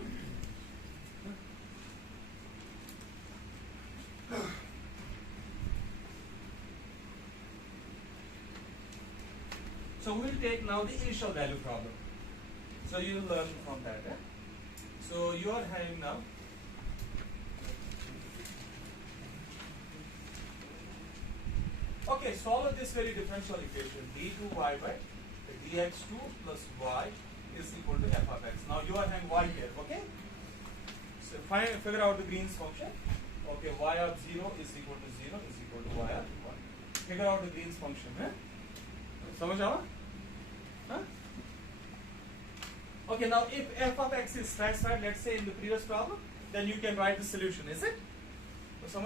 So we'll take now the initial value problem. So you will learn from that. So you are having now okay, solve this very differential equation d2y by dx2 plus y is equal to f of x. Now you are having y here, okay? So figure out the Green's function. Okay, y of 0 is equal to 0 is equal to y of 1. Figure out the Green's function. समझ आओ? Huh? Okay, now if f of x is satisfied, let's say in the previous problem, then you can write the solution, is it? So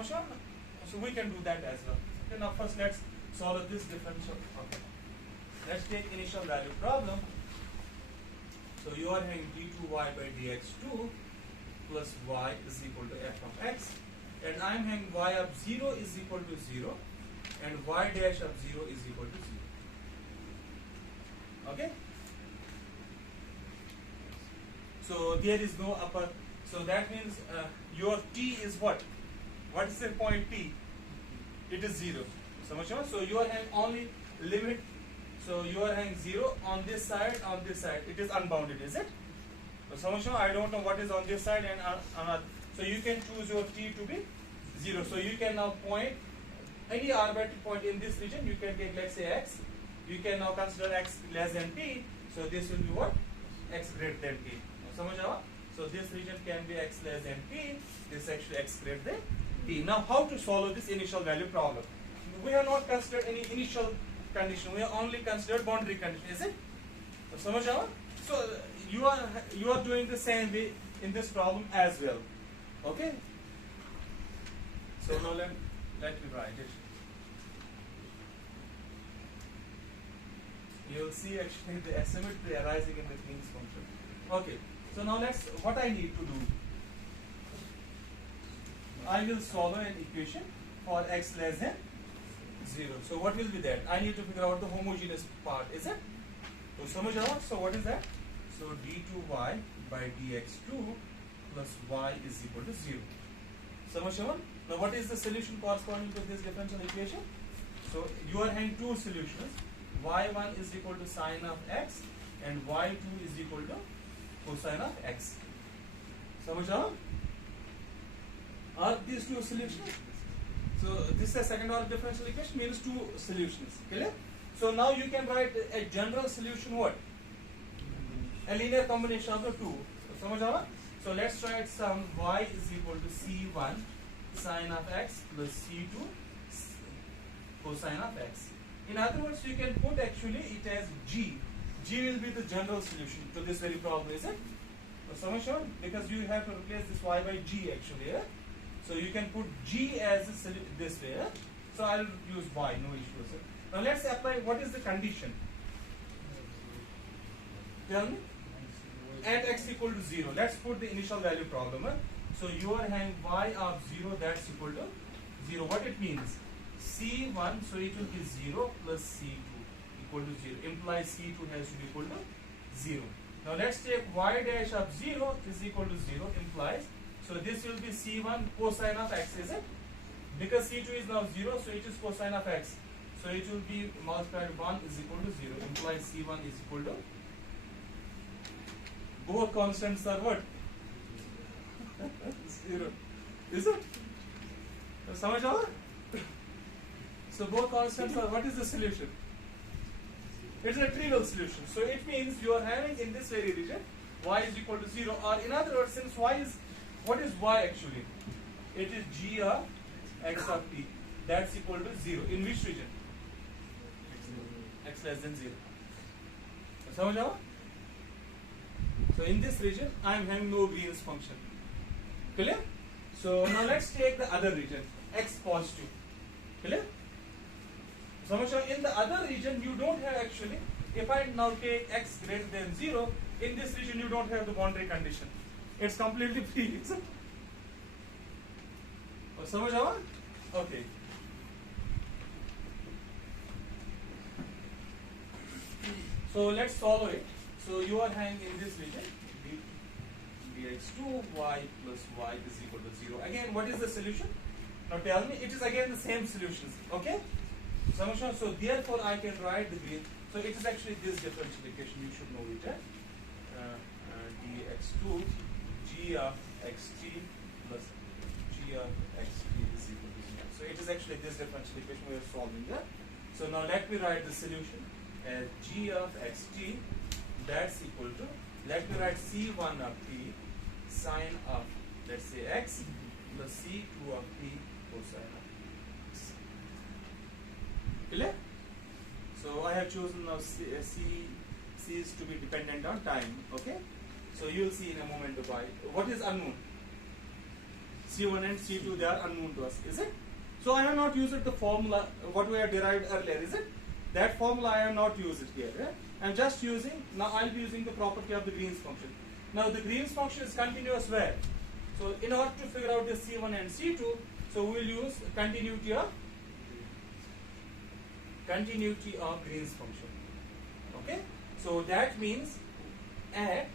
we can do that as well. Okay, now first let's solve this differential. Okay, let's take initial value problem. So you are having d2y by dx2 plus y is equal to f of x, and I am having y of 0 is equal to 0 and y dash of 0 is equal to 0. Okay? So there is no upper, so that means your t is what? What is the point t? It is 0. So you are having only limit, so you are having 0 on this side, it is unbounded, is it? So I don't know what is on this side and another. So you can choose your t to be 0. So you can now point any arbitrary point in this region, you can take, let's say, x. You can now consider x less than t. So this will be what? X greater than t. So this region can be x less than t. This is actually x greater than t. Now how to solve this initial value problem? We have not considered any initial condition. We have only considered boundary condition. Is it? So you are doing the same way in this problem as well. Okay. So now let me write it. You will see actually the asymmetry arising in the Green's function. Okay. So now what I need to do. I will solve an equation for x less than 0. So what will be that? I need to figure out the homogeneous part, is it? So what is that? So d2y by dx2 plus y is equal to 0. Now what is the solution corresponding to this differential equation? So you are having two solutions. y1 is equal to sine of x and y2 is equal to cosine of x. Are these two solutions? So this is a second order differential equation, means two solutions. Clear? So now you can write a general solution what? A linear combination of the two. So let's write some y is equal to c1 sine of x plus c2 cosine of x. In other words, you can put actually it as g. G will be the general solution to this very problem, is it? Because you have to replace this y by g actually. So you can put g as this way. So I'll use y, no issues. Now let's apply what is the condition. Tell me. At x equal to 0. Let's put the initial value problem. So you are having y of 0, that's equal to 0. What it means? C1, so it will be 0 plus C2 equal to 0. Implies C2 has to be equal to 0. Now let's take y dash of 0 is equal to 0, implies. So this will be C1 cosine of x, is it? Because C2 is now 0, so it is cosine of x. So it will be multiplied 1 is equal to 0. Implies C1 is equal to, both constants are what? 0. Is it? So both constants are, what is the solution? It's a trivial solution. So it means you are having in this very region y is equal to 0, or in other words, since y is, what is y actually? It is g of x of t. That's equal to 0. In which region? X less than 0. So in this region, I am having no Green's function. Clear? So now let's take the other region, x positive. Clear? So in the other region, you don't have actually, if I now take x greater than 0, in this region you don't have the boundary condition. It's completely free. Isn't it? समझ आवा? Okay. So let's solve it. So you are having in this region dx2 y plus y is equal to 0. Again, what is the solution? Now tell me, it is again the same solutions. Okay? So therefore I can write the green. So it is actually this differential equation, you should know it. Dx2 g of xt plus g of xt is equal to 0. So it is actually this differential equation we are solving there. So now let me write the solution as g of xt, that's equal to, let me write c1 of t sine of, let's say, x plus c2 of t cosine of x. Clear? So I have chosen now c is to be dependent on time. Okay? So you will see in a moment why. What is unknown? C1 and C2, they are unknown to us, is it? So I have not used the formula what we have derived earlier, is it? That formula I have not used it here. Yeah? I'm just using, now I'll be using the property of the Green's function. Now the Green's function is continuous where? So in order to figure out the C1 and C2, so we will use continuity of Green's function. Okay? So that means at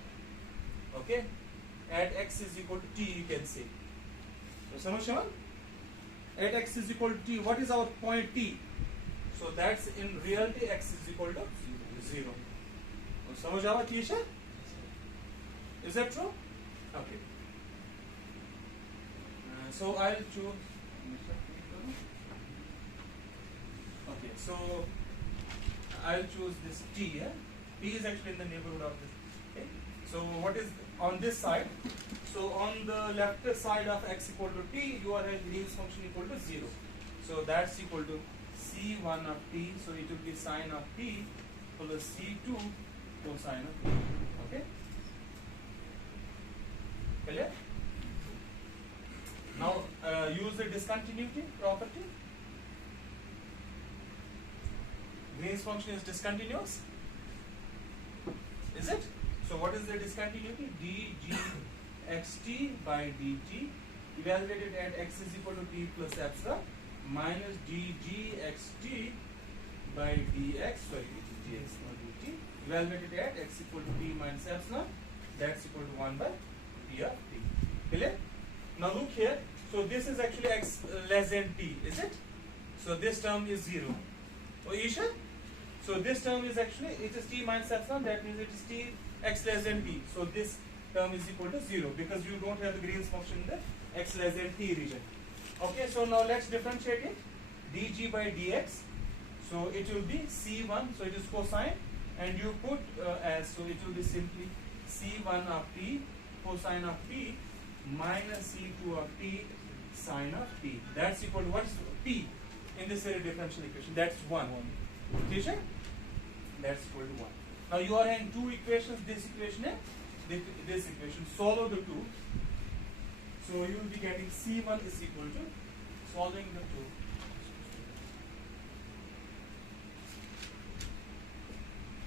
x is equal to t, you can say. So Samashama? At x is equal to t, what is our point t? So that's in reality x is equal to 0. Samajh aaya theek hai? Is that true? Okay. So I'll choose. Okay, so I'll choose this t. Yeah? T is actually in the neighborhood of this. Okay. So what is on this side? So on the left side of x equal to t, you are having Green's function equal to 0. So that's equal to c1 of t. So it will be sine of t plus c2 cosine of t. Okay. Clear? Now use the discontinuity property. Green's function is discontinuous. Is it? So what is the discontinuity? dgxt by dt evaluated at x is equal to t plus epsilon minus dgxt by dx, sorry, dx not dt, evaluated at x equal to t minus epsilon, that's equal to 1 by t of t. Clear? Now look here. So this is actually x less than t, is it? So this term is 0. Oh, Isha? So this term is actually, it is t minus epsilon, that means it is t x less than t. So this term is equal to 0 because you don't have the Green's function in the x less than t region. Okay, so now let's differentiate it. dg by dx. So it will be c1, so it is cosine, and you put as, so it will be simply c1 of t cosine of t minus c2 of t sine of t. That's equal to, what is t in this differential equation? That's 1. Okay? That's equal to 1. Now you are having two equations, this equation and this equation. Solve the two. So you will be getting c1 is equal to, solving the two.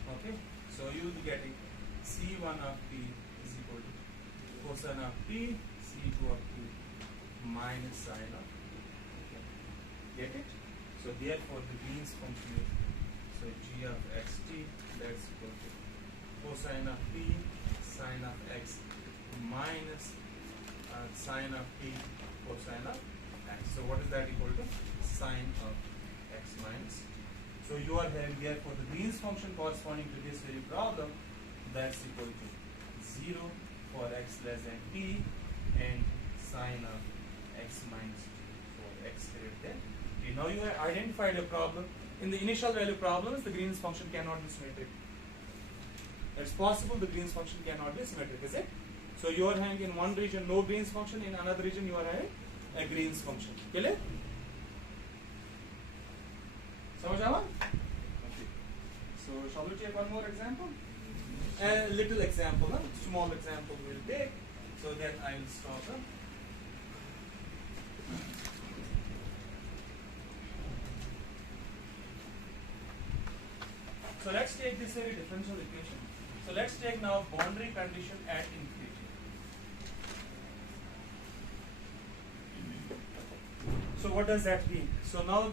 Okay, so you will be getting c1 of t is equal to cosine of t, c2 of t minus sine of t. Okay. Get it? So therefore the Green's function is, so g of xt, that's equal to cosine of t sine of x minus sine of t cosine of x. So what is that equal to? Sine of x minus. So you are having therefore the Green's function corresponding to this very problem, that's equal to 0 for x less than t and sine of x minus t for x greater than t. Now you have identified a problem. In the initial value problems, the Green's function cannot be symmetric. It's possible the Green's function cannot be symmetric, is it? So you are having in one region no Green's function, in another region you are having a Green's function. Clear? समझ आवा? Okay. So shall we take one more example? A little example, small example we'll take. So then I will stop. So let's take this very differential equation. So let's take now boundary condition at infinity. So what does that mean? So now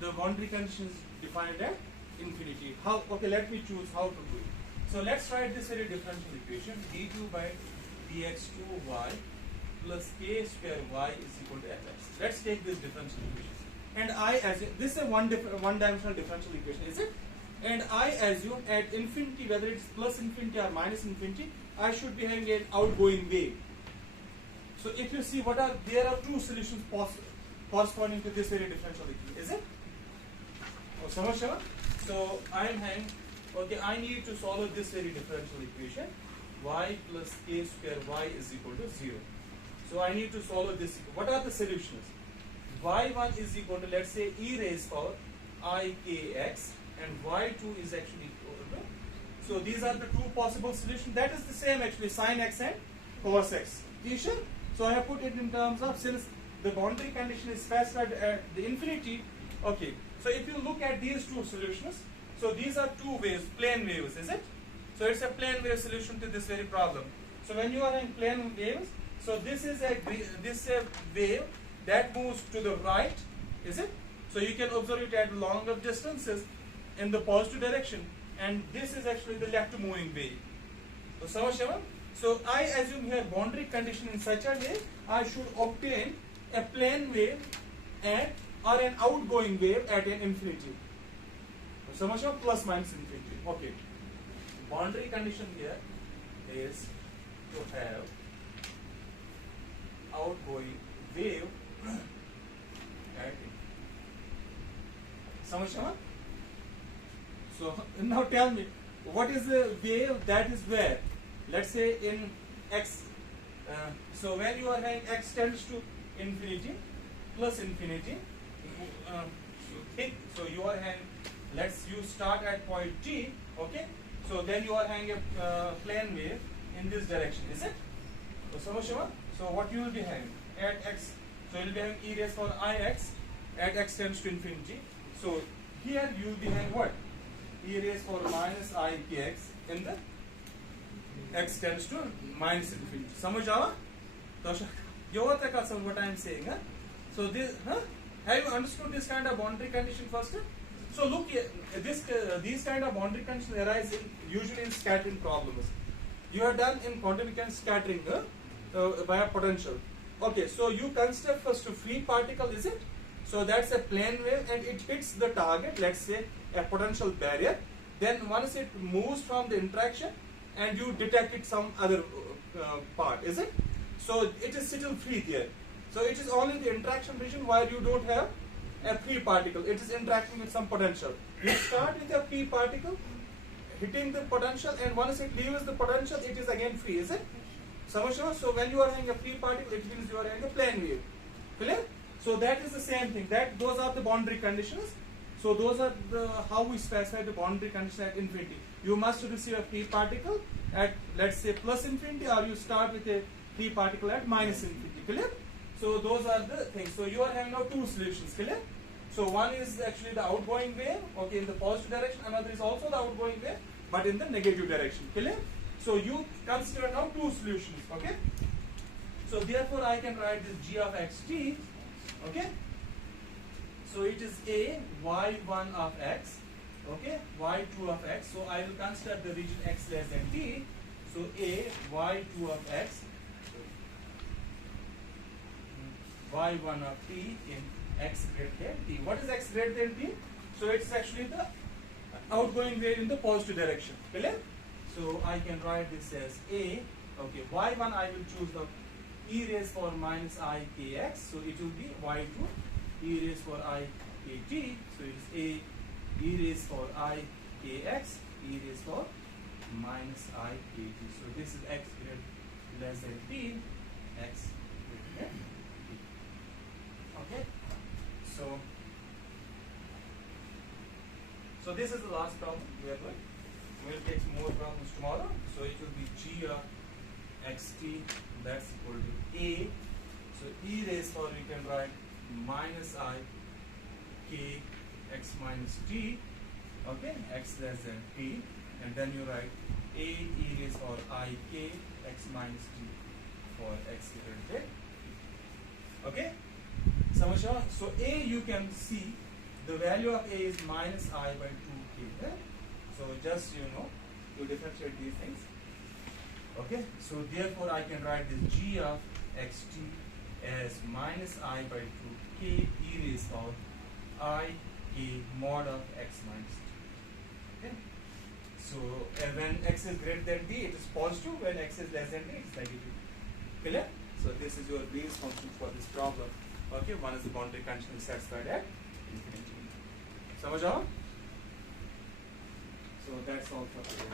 the boundary condition is defined at infinity. How? Okay, let me choose how to do it. So let's write this very differential equation: d2 by dx2y plus k square y is equal to fx. Let's take this differential equation. And I assume this is a one-dimensional differential equation, is it? And I assume at infinity, whether it's plus infinity or minus infinity, I should be having an outgoing wave. So if you see there are two solutions corresponding to this very differential equation, is it? Oh, samajh? So I am having, okay, I need to solve this very differential equation. Y plus k square y is equal to 0. So I need to solve this. What are the solutions? Y1 is equal to, let's say, e raised power ikx, and y2 is actually equal to. So these are the two possible solutions. That is the same actually, sin x and cos x. Sure? So I have put it in terms of, since the boundary condition is specified at the infinity. Okay. So if you look at these two solutions, so these are two waves, plane waves, is it? So it's a plane wave solution to this very problem. So when you are in plane waves, so this is a wave that moves to the right, is it? So you can observe it at longer distances in the positive direction, and this is actually the left moving wave. So I assume here boundary condition in such a way I should obtain a plane wave or an outgoing wave at an infinity. So plus minus infinity. Okay. Boundary condition here is to have outgoing wave at infinity. So now tell me, what is the wave that is where? Let's say in x. So when you are having x tends to infinity, plus infinity. So you are having, you start at point T, okay? So then you are having a plane wave in this direction, is it? So what you will be having at x, so you will be having e raised power ix at x tends to infinity. So here you will be having what? E raised power minus ikx in the x tends to minus infinity. Samajh aava? You understand what I am saying? Huh? So this, have you understood this kind of boundary condition first? So look here, these kind of boundary conditions arise usually in scattering problems. You are done in quantum mechanics scattering by a potential. Okay, so you consider first a free particle, is it? So that's a plane wave and it hits the target, let's say a potential barrier. Then once it moves from the interaction and you detect it some other part, is it? So it is still free there. So it is only the interaction region where you don't have a free particle. It is interacting with some potential. You start with a free particle hitting the potential, and once it leaves the potential, it is again free, is it? So when you are having a free particle, it means you are having a plane wave. Clear? So that is the same thing. Those are the boundary conditions. So those are how we specify the boundary condition at infinity. You must receive a free particle at, let's say, plus infinity, or you start with a free particle at minus infinity. Clear? So those are the things. So you are having now two solutions. Clear? So one is actually the outgoing wave, okay, in the positive direction. Another is also the outgoing wave, but in the negative direction. Clear? So you consider now two solutions. Okay? So therefore I can write this g of xt. Okay? So it is a y1 of x, okay, y2 of x. So I will consider the region x less than t. So a y2 of x, y1 of t in x greater than t. What is x greater than t? So it's actually the outgoing wave in the positive direction. Clear? So I can write this as a, okay, y1 I will choose the e raised power minus I kx. So it will be y2 e raised power I kt. So it is a e raised power I kx e raised power minus I kt. So this is x greater less than t, x greater than t. Okay? So this is the last problem we are doing. We will take more problems tomorrow. So it will be g of xt, that's equal to a. So e raised power we can write minus I k x minus t, okay, x less than t, and then you write A e raised power I k x minus t for x greater than. Okay? Samajha? So A you can see the value of A is minus I by 2k. Right? So just to differentiate these things. Okay? So therefore I can write this g of xt as minus I by 2k e raised power I k mod of x minus t. Okay? So when x is greater than t, it is positive. When x is less than t, it is negative. Clear? So this is your Green's function for this problem. Okay, one is the boundary condition is satisfied at infinity. Samajh aaya? So that's all for today.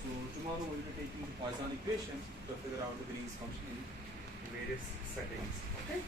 So tomorrow we will be taking the Poisson equation to figure out the Green's function in various settings. Okay?